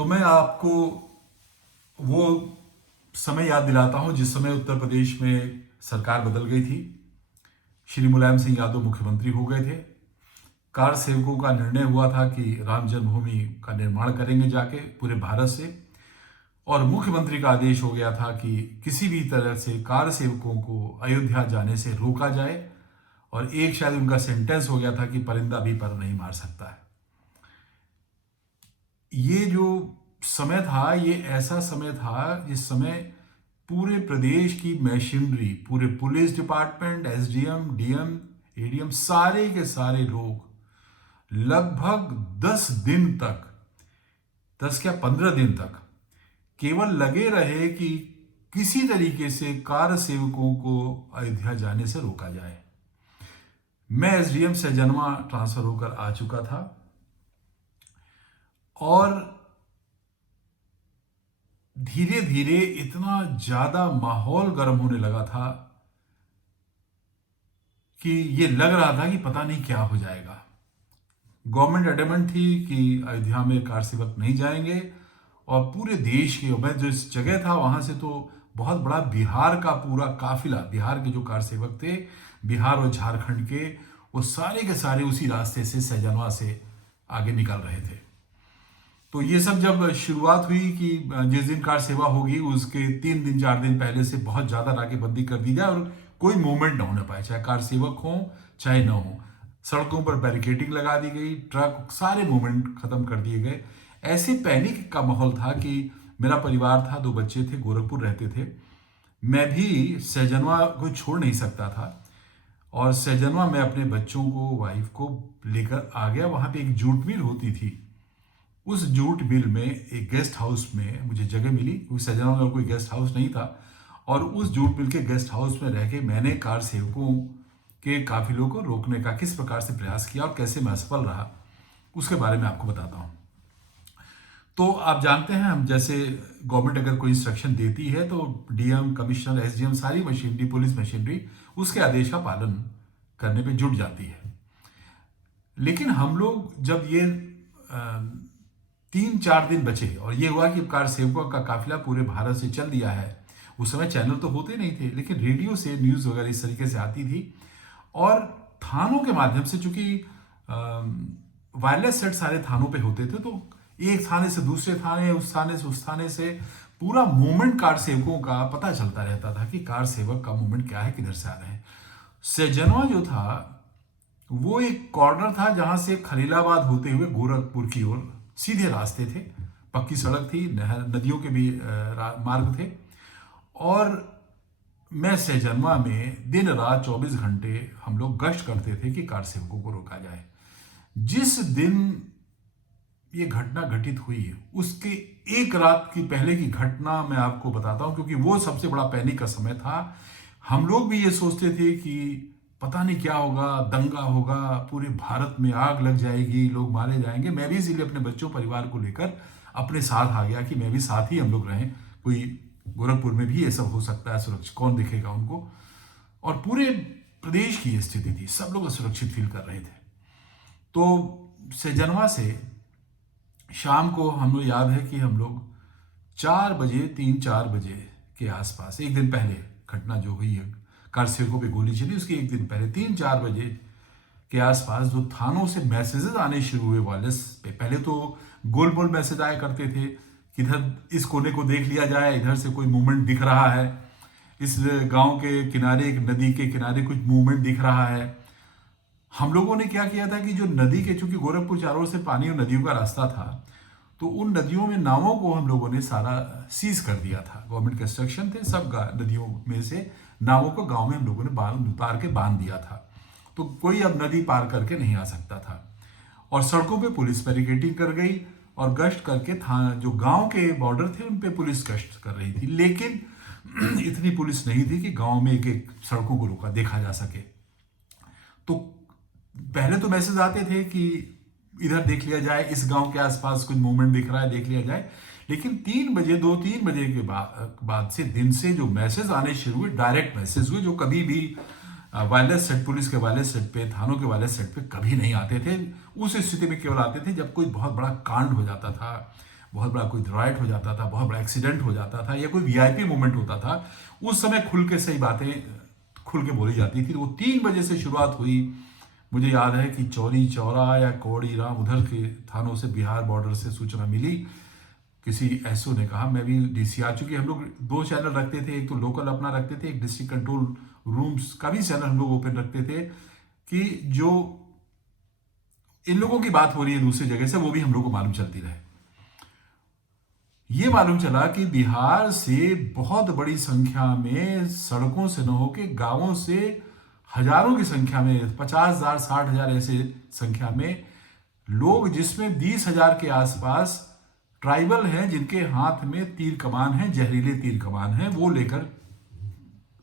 तो मैं आपको वो समय याद दिलाता हूं जिस समय उत्तर प्रदेश में सरकार बदल गई थी। श्री मुलायम सिंह यादव मुख्यमंत्री हो गए थे। कार सेवकों का निर्णय हुआ था कि राम जन्मभूमि का निर्माण करेंगे जाके पूरे भारत से। और मुख्यमंत्री का आदेश हो गया था कि किसी भी तरह से कार सेवकों को अयोध्या जाने से रोका जाए। और एक शायद उनका सेंटेंस हो गया था कि परिंदा भी पर नहीं मार सकता है। ये जो समय था, ये ऐसा समय था जिस समय पूरे प्रदेश की मशीनरी, पूरे police department, SDM, DM, ADM, सारे के सारे लोग लगभग 10 दिन तक, 10 क्या 15 दिन तक केवल लगे रहे कि किसी तरीके से कार सेवकों को अयोध्या जाने से रोका जाए। मैं एसडीएम सैजनवा ट्रांसफर होकर आ चुका था और धीरे धीरे इतना ज्यादा माहौल गर्म होने लगा था कि ये लग रहा था कि पता नहीं क्या हो जाएगा। गवर्नमेंट एडमेंट थी कि अयोध्या में कार सेवक नहीं जाएंगे। और पूरे देश के, मैं जिस जगह था वहां से तो बहुत बड़ा बिहार का पूरा काफिला, बिहार के जो कार सेवक थे, बिहार और झारखंड के, वो सारे के सारे उसी रास्ते से सैजनवा से आगे निकल रहे थे। तो ये सब जब शुरुआत हुई कि जिस दिन कार सेवा होगी उसके 3 दिन 4 दिन पहले से बहुत ज्यादा नाकेबंदी कर दी जाए और कोई मूवमेंट ना होने पाए, चाहे कार सेवक हो चाहे ना हो। सड़कों पर बैरिकेडिंग लगा दी गई, ट्रक, सारे मूवमेंट खत्म कर दिए गए। ऐसे पैनिक का माहौल था कि मेरा परिवार था, 2 बच्चे थे, गोरखपुर रहते थे। मैं भी सैजनवा को छोड़ नहीं सकता था और सैजनवा में अपने बच्चों को, वाइफ को लेकर आ गया। वहां पे एक जूट मिल होती थी, उस जूट मिल में एक गेस्ट हाउस में मुझे जगह मिली, क्योंकि सैजनवा में कोई गेस्ट हाउस नहीं था। और उस जूट मिल के गेस्ट हाउस में रह के मैंने कार सेवकों के काफिलों को रोकने का किस प्रकार से प्रयास किया और कैसे मैं असफल रहा, उसके बारे में आपको बताता हूं। तो आप जानते हैं, हम जैसे गवर्नमेंट अगर कोई इंस्ट्रक्शन देती है तो डीएम, कमिश्नर, एसडीएम, सारी मशीनरी, पुलिस मशीनरी उसके आदेश का पालन करने पे जुट जाती है। लेकिन हम लोग जब ये 3-4 दिन बचे और ये हुआ कि कार सेवकों का काफिला पूरे भारत से चल दिया है। उस समय चैनल तो होते नहीं थे, लेकिन रेडियो से न्यूज़ वगैरह इस तरीके से आती थी। और थानों के माध्यम से, चूंकि वायरलेस सेट सारे थानों पे होते थे, तो एक थाने से दूसरे थाने, उस थाने से उस थाने से पूरा मूवमेंट कार सेवकों का पता चलता रहता था कि कार सेवक का मूवमेंट क्या है, किधर से आ रहे हैं। सैजनवा जो था वो एक कॉर्नर था जहां से खलीलाबाद होते हुए गोरखपुर की ओर सीधे रास्ते थे, पक्की सड़क थी, नहर, नदियों के भी मार्ग थे। और मैं सैजनवा में दिन रात 24 घंटे हम लोग गश्त करते थे कि कार सेवकों को रोका जाए। जिस दिन ये घटना घटित हुई है उसके एक रात की पहले की घटना मैं आपको बताता हूं, क्योंकि वो सबसे बड़ा पैनिक का समय था। हम लोग भी ये सोचते थे कि पता नहीं क्या होगा, दंगा होगा, पूरे भारत में आग लग जाएगी, लोग मारे जाएंगे। मैं भी इसीलिए अपने बच्चों, परिवार को लेकर अपने साथ आ गया कि मैं भी साथ ही हम लोग रहें। कोई गोरखपुर में भी ये सब हो सकता है, सुरक्षित कौन दिखेगा उनको। और पूरे प्रदेश की ये स्थिति थी, सब लोग असुरक्षित फील कर रहे थे। तो सैजनवा से शाम को हम लोग, याद है कि हम लोग 4 बजे, 3-4 बजे के आसपास, एक दिन पहले घटना जो हुई है, कार सेवकों पे गोली चली, उसके एक दिन पहले 3-4 बजे के आसपास जो थानों से मैसेजेस आने शुरू हुए वायरलेस पे। पहले तो गोल गोल मैसेज आया करते थे कि इधर इस कोने को देख लिया जाए, इधर से कोई मूवमेंट दिख रहा है, इस गांव के किनारे, एक नदी के किनारे कुछ मूवमेंट दिख रहा है। हम लोगों ने क्या किया था कि जो नदी के, चूंकि गोरखपुर चारों ओर से पानी और नदियों का रास्ता था, तो उन नदियों में नावों को हम लोगों ने सारा सीज कर दिया था। गवर्नमेंट के इंस्ट्रक्शन थे, सब नदियों में से नावों को गांव में हम लोगों ने उतार के बांध दिया था, तो कोई अब नदी पार करके नहीं आ सकता था। और सड़कों पे पुलिस बैरिकेडिंग कर गई और गश्त करके था, जो गांव के बॉर्डर थे उन पे पुलिस गश्त कर रही थी। लेकिन इतनी पुलिस नहीं थी कि गांव में एक एक सड़कों को रोका देखा जा सके। तो पहले तो मैसेज आते थे कि इधर देख लिया जाए, इस गांव के आसपास कुछ मूवमेंट दिख रहा है, देख लिया जाए। लेकिन 3 बजे, 2-3 बजे के बाद से, दिन से जो मैसेज आने शुरू हुए, डायरेक्ट मैसेज हुए, जो कभी भी वायरलेस सेट, पुलिस के वायरलेस सेट पे, थानों के वायरलेस सेट पे कभी नहीं आते थे। उस स्थिति में केवल आते थे जब कोई बहुत बड़ा कांड हो जाता था, बहुत बड़ा कोई राइट हो जाता था, बहुत बड़ा एक्सीडेंट हो जाता था, या कोई वीआईपी मूवमेंट होता था, उस समय खुल के सही बातें खुल के बोली जाती थी। वो 3 बजे से शुरुआत हुई। मुझे याद है कि चौरी चौरा या कौड़ी राम उधर के थानों से, बिहार बॉर्डर से सूचना मिली। किसी एसओ ने कहा, मैं भी डीसीआर, चूंकि हम लोग 2 चैनल रखते थे, एक तो लोकल अपना रखते थे, एक डिस्ट्रिक्ट कंट्रोल रूम्स का भी चैनल हम लोग ओपन रखते थे, कि जो इन लोगों की बात हो रही है दूसरी जगह से, वो भी हम लोग को मालूम चलती रहे। ये मालूम चला कि बिहार से बहुत बड़ी संख्या में, सड़कों से न होके गांवों से हजारों की संख्या में, 50,000 60,000 ऐसे संख्या में लोग, जिसमें 20,000 के आसपास ट्राइबल हैं, जिनके हाथ में तीर कमान है, जहरीले तीर कमान है, वो लेकर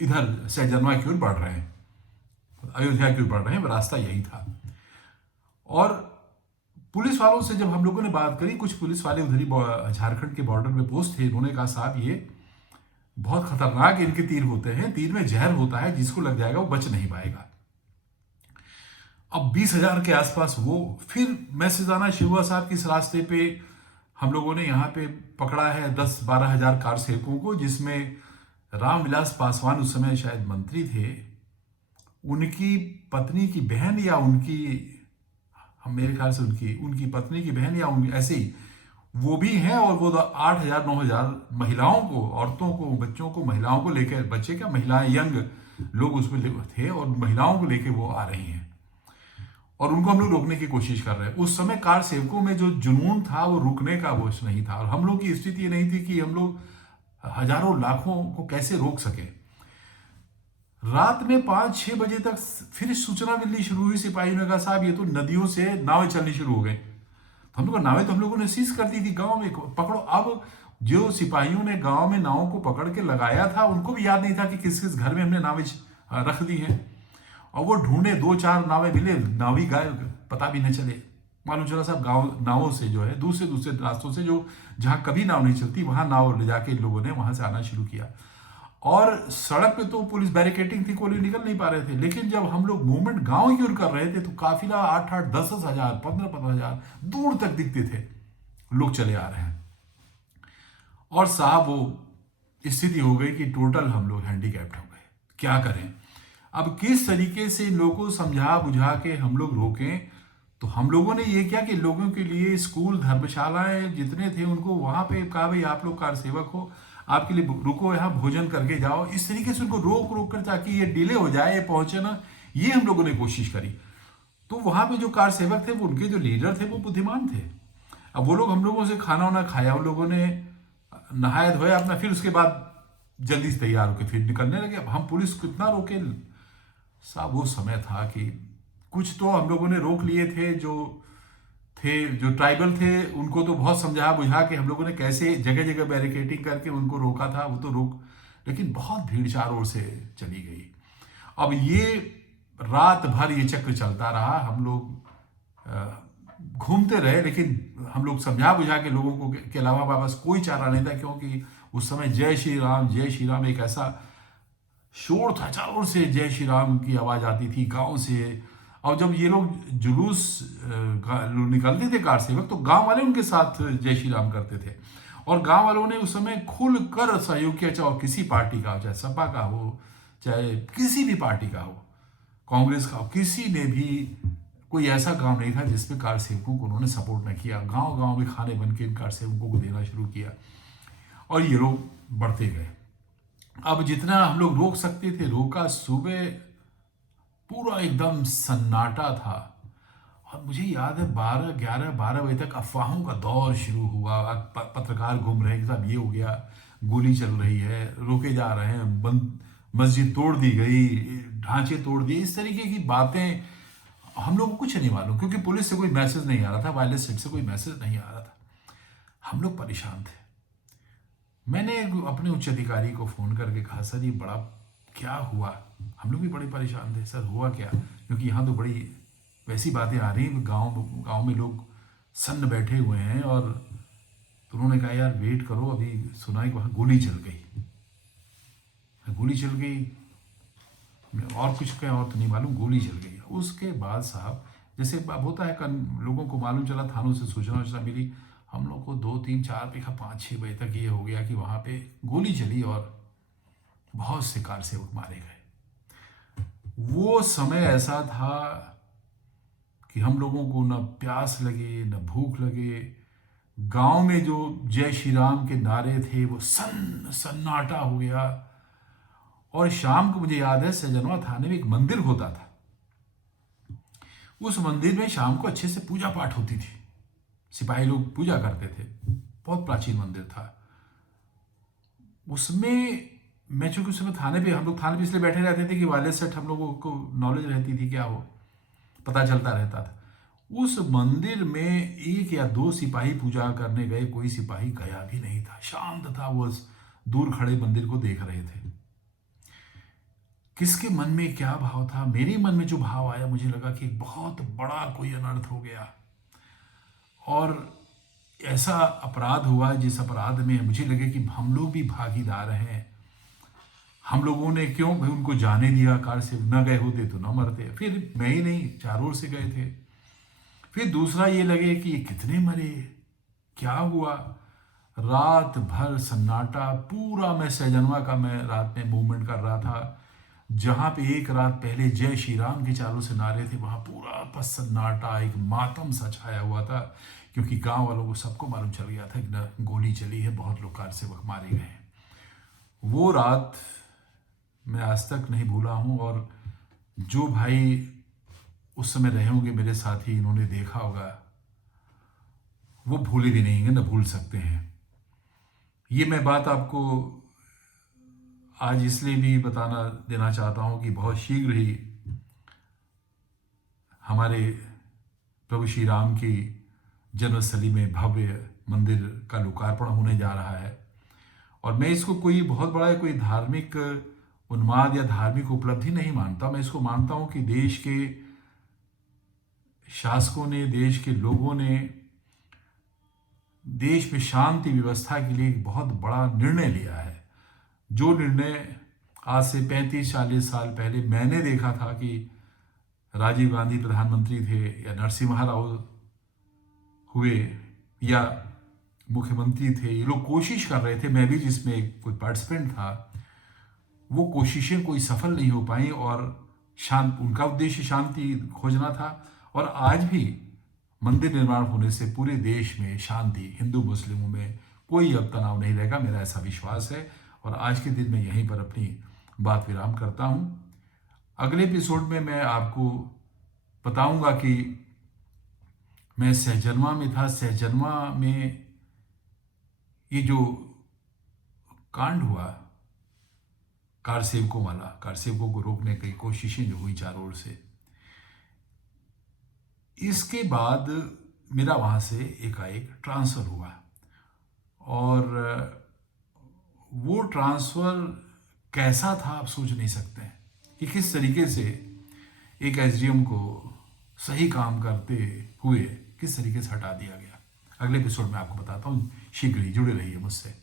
इधर सहजनवा की ओर बढ़ रहे हैं, अयोध्या की ओर बढ़ रहे हैं। रास्ता यही था। और पुलिस वालों से जब हम लोगों ने बात करी, कुछ पुलिस वाले उधर ही झारखंड के बॉर्डर में पोस्ट थे, उन्होंने कहा, साहब ये बहुत खतरनाक इनके तीर होते हैं, तीर में जहर होता है, जिसको लग जाएगा वो बच नहीं पाएगा। अब 20,000 के आसपास वो फिर मैसेज आना शुरू हुआ, साहब कि इस रास्ते पे हम लोगों ने यहाँ पे पकड़ा है 10-12 हजार कार सेवकों को, जिसमें रामविलास पासवान उस समय शायद मंत्री थे, उनकी पत्नी की बहन, या उनकी, हम मेरे ख्याल से उनकी पत्नी की बहन, या ऐसे ही वो भी हैं। और वो 8,000 9,000 महिलाओं को, औरतों को, बच्चों को, महिलाओं को लेकर, बच्चे क्या, महिलाएं, यंग लोग उसमें थे, और महिलाओं को लेकर वो आ रही हैं, और उनको हम लोग रोकने की कोशिश कर रहे हैं। उस समय कार सेवकों में जो जुनून था, वो रुकने का वो नहीं था, और हम लोग की स्थिति ये नहीं थी कि हम लोग हजारों लाखों को कैसे रोक सके। रात में 5-6 बजे तक फिर सूचना मिलनी शुरू हुई। सिपाहियों ने कहा, साहब ये तो नदियों से नावें चलनी शुरू हो गई। हम लोग नावें तो हम लोगों ने सीज कर दी थी, गांव में पकड़ो। अब जो सिपाहियों ने गांव में नावों को पकड़ के लगाया था, उनको भी याद नहीं था कि किस किस घर में हमने नावें रख दी हैं, और वो ढूंढे, 2-4 नावें मिले, नावी गायब, पता भी न चले। मालूम चला साहब गांव नावों से जो है, दूसरे दूसरे रास्तों से, जो जहां कभी नाव नहीं चलती, वहां नाव ले जाके लोगों ने वहां से आना शुरू किया। और सड़क पे तो पुलिस बैरिकेटिंग थी, कोई निकल नहीं पा रहे थे। लेकिन जब हम लोग मूवमेंट गांव की ओर कर रहे थे, तो काफिला 8-8 10-10 हजार, 15-15 हजार दूर तक दिखते थे, लोग चले आ रहे हैं। और साहब वो स्थिति हो गई कि टोटल हम लोग हैंडीकैप्ड हो गए। क्या करें अब, किस तरीके से इन लोगों को समझा बुझा के हम लोग रोकें। तो हम लोगों ने ये किया कि लोगों के लिए स्कूल, धर्मशालाएं जितने थे, उनको वहां पे कहा, भाई आप लोग कार सेवक हो, आपके लिए रुको, यहाँ भोजन करके जाओ। इस तरीके से उनको रोक रोक कर, ताकि ये डिले हो जाए, ये पहुंचे ना, ये हम लोगों ने कोशिश करी। तो वहां पे जो कार सेवक थे, वो उनके जो लीडर थे, वो बुद्धिमान थे। अब वो लोग हम लोगों से खाना वाना खाया, उन लोगों ने नहाया धोया अपना, फिर उसके बाद जल्दी से तैयार होकर फिर निकलने लगे। अब हम पुलिस कितना रोके साहब। वो समय था कि कुछ तो हम लोगों ने रोक लिए थे, जो ट्राइबल थे, उनको तो बहुत समझा बुझा के हम लोगों ने कैसे जगह जगह बैरिकेटिंग करके उनको रोका था, वो तो रोक, लेकिन बहुत भीड़ चारों ओर से चली गई। अब ये रात भर ये चक्र चलता रहा, हम लोग घूमते रहे, लेकिन हम लोग समझा बुझा के लोगों को के अलावा हमारे पास कोई चारा नहीं था, क्योंकि उस समय जय श्री राम एक ऐसा शोर था, चारों ओर से जय श्री राम की आवाज आती थी गांव से। और जब ये लोग जुलूस निकलते थे कार सेवक, तो गांव वाले उनके साथ जय श्री राम करते थे, और गांव वालों ने उस समय खुल कर सहयोग किया, चाहे किसी पार्टी का हो, चाहे सपा का हो, चाहे किसी भी पार्टी का हो, कांग्रेस का हो, किसी ने भी, कोई ऐसा गांव नहीं था जिसमें कार सेवकों को उन्होंने सपोर्ट न किया। गांव गांव में खाने बन के इन कार सेवकों को देना शुरू किया, और ये लोग बढ़ते गए। अब जितना हम लोग रोक सकते थे रोका। सुबह पूरा एकदम सन्नाटा था, और मुझे याद है 12 बजे तक अफवाहों का दौर शुरू हुआ। पत्रकार घूम रहे हैं कि साहब ये हो गया, गोली चल रही है, रोके जा रहे हैं, बंद, मस्जिद तोड़ दी गई, ढांचे तोड़ दिए, इस तरीके की बातें। हम लोग को कुछ नहीं मालूम, क्योंकि पुलिस से कोई मैसेज नहीं आ रहा था, वायरलेस सेट से कोई मैसेज नहीं आ रहा था। हम लोग परेशान थे। मैंने अपने उच्च अधिकारी को फोन करके कहा, सर ये बड़ा क्या हुआ। हम लोग भी बड़े परेशान थे, सर हुआ क्या, क्योंकि यहाँ तो बड़ी वैसी बातें आ रही, गांव में लोग सन्न बैठे हुए हैं। और तो उन्होंने कहा, यार वेट करो, अभी सुना है कि वहाँ गोली चल गई। गोली चल गई, और कुछ क्या, और तो नहीं मालूम, गोली चल गई। उसके बाद साहब, जैसे अब होता है, लोगों को मालूम चला, थानों से सूचना मिली, हम लोग को 2 3 4 पे 5 6 बजे तक ये हो गया कि वहाँ पे गोली चली और बहुत से कार सेवक मारे गए। वो समय ऐसा था कि हम लोगों को न प्यास लगे न भूख लगे। गांव में जो जय श्री राम के नारे थे वो सन्नाटा हो गया। और शाम को मुझे याद है सजनवा थाने में एक मंदिर होता था। उस मंदिर में शाम को अच्छे से पूजा पाठ होती थी, सिपाही लोग पूजा करते थे, बहुत प्राचीन मंदिर था। उसमें मैं चूंकि उस समय हम लोग थाने पे इसलिए बैठे रहते थे कि वायरलेस सेट हम लोगों को नॉलेज रहती थी, क्या हो पता चलता रहता था। उस मंदिर में 1 या 2 सिपाही पूजा करने गए, कोई सिपाही गया भी नहीं था, शांत था। वो दूर खड़े मंदिर को देख रहे थे। किसके मन में क्या भाव था? मेरे मन में जो भाव आया, मुझे लगा कि बहुत बड़ा कोई अनर्थ हो गया और ऐसा अपराध हुआ जिस अपराध में मुझे लगे कि हम लोग भी भागीदार हैं। हम लोगों ने क्यों भाई उनको जाने दिया? कार से न गए होते तो न मरते। फिर मैं ही नहीं, चारों ओर से गए थे। फिर दूसरा ये लगे कि ये कितने मरे, क्या हुआ? रात भर सन्नाटा पूरा। मैं सहजनवा का मैं रात में मूवमेंट कर रहा था, जहाँ पे एक रात पहले जय श्री राम के चारों से नारे थे, वहाँ पूरा बस सन्नाटा, एक मातम सा छाया हुआ था। क्योंकि गांव वालों को सबको मालूम चल गया था कि न गोली चली है, बहुत लोग कार सेवक मारे गए हैं। वो रात मैं आज तक नहीं भूला हूँ। और जो भाई उस समय रहे होंगे मेरे साथी, इन्होंने देखा होगा, वो भूले भी नहीं होंगे, न भूल सकते हैं। ये मैं बात आपको आज इसलिए भी बताना देना चाहता हूँ कि बहुत शीघ्र ही हमारे प्रभु श्री राम की जन्मस्थली में भव्य मंदिर का लोकार्पण होने जा रहा है। और मैं इसको कोई बहुत बड़ा कोई धार्मिक उन्माद या धार्मिक उपलब्धि नहीं मानता। मैं इसको मानता हूँ कि देश के शासकों ने, देश के लोगों ने देश में शांति व्यवस्था के लिए एक बहुत बड़ा निर्णय लिया है। जो निर्णय आज से 35-40 साल पहले मैंने देखा था कि राजीव गांधी प्रधानमंत्री थे या नरसिम्हा राव हुए या मुख्यमंत्री थे, ये लोग कोशिश कर रहे थे, मैं भी जिसमें कोई पार्टिसिपेंट था, वो कोशिशें कोई सफल नहीं हो पाई। और उनका उद्देश्य शांति खोजना था। और आज भी मंदिर निर्माण होने से पूरे देश में शांति, हिंदू मुस्लिमों में कोई अब तनाव नहीं रहेगा, मेरा ऐसा विश्वास है। और आज के दिन मैं यहीं पर अपनी बात विराम करता हूँ। अगले एपिसोड में मैं आपको बताऊंगा कि मैं सहजनवा में था। सहजनवा में ये जो कांड हुआ कार सेवकों वाला, कार सेवकों को रोकने की कोशिशें जो हुई चारों ओर से, इसके बाद मेरा वहाँ से एकाएक ट्रांसफ़र हुआ। और वो ट्रांसफ़र कैसा था आप सोच नहीं सकते हैं कि किस तरीके से एक एसडीएम को सही काम करते हुए किस तरीके से हटा दिया गया। अगले एपिसोड में आपको बताता हूँ। शीघ्र ही जुड़े रहिए मुझसे।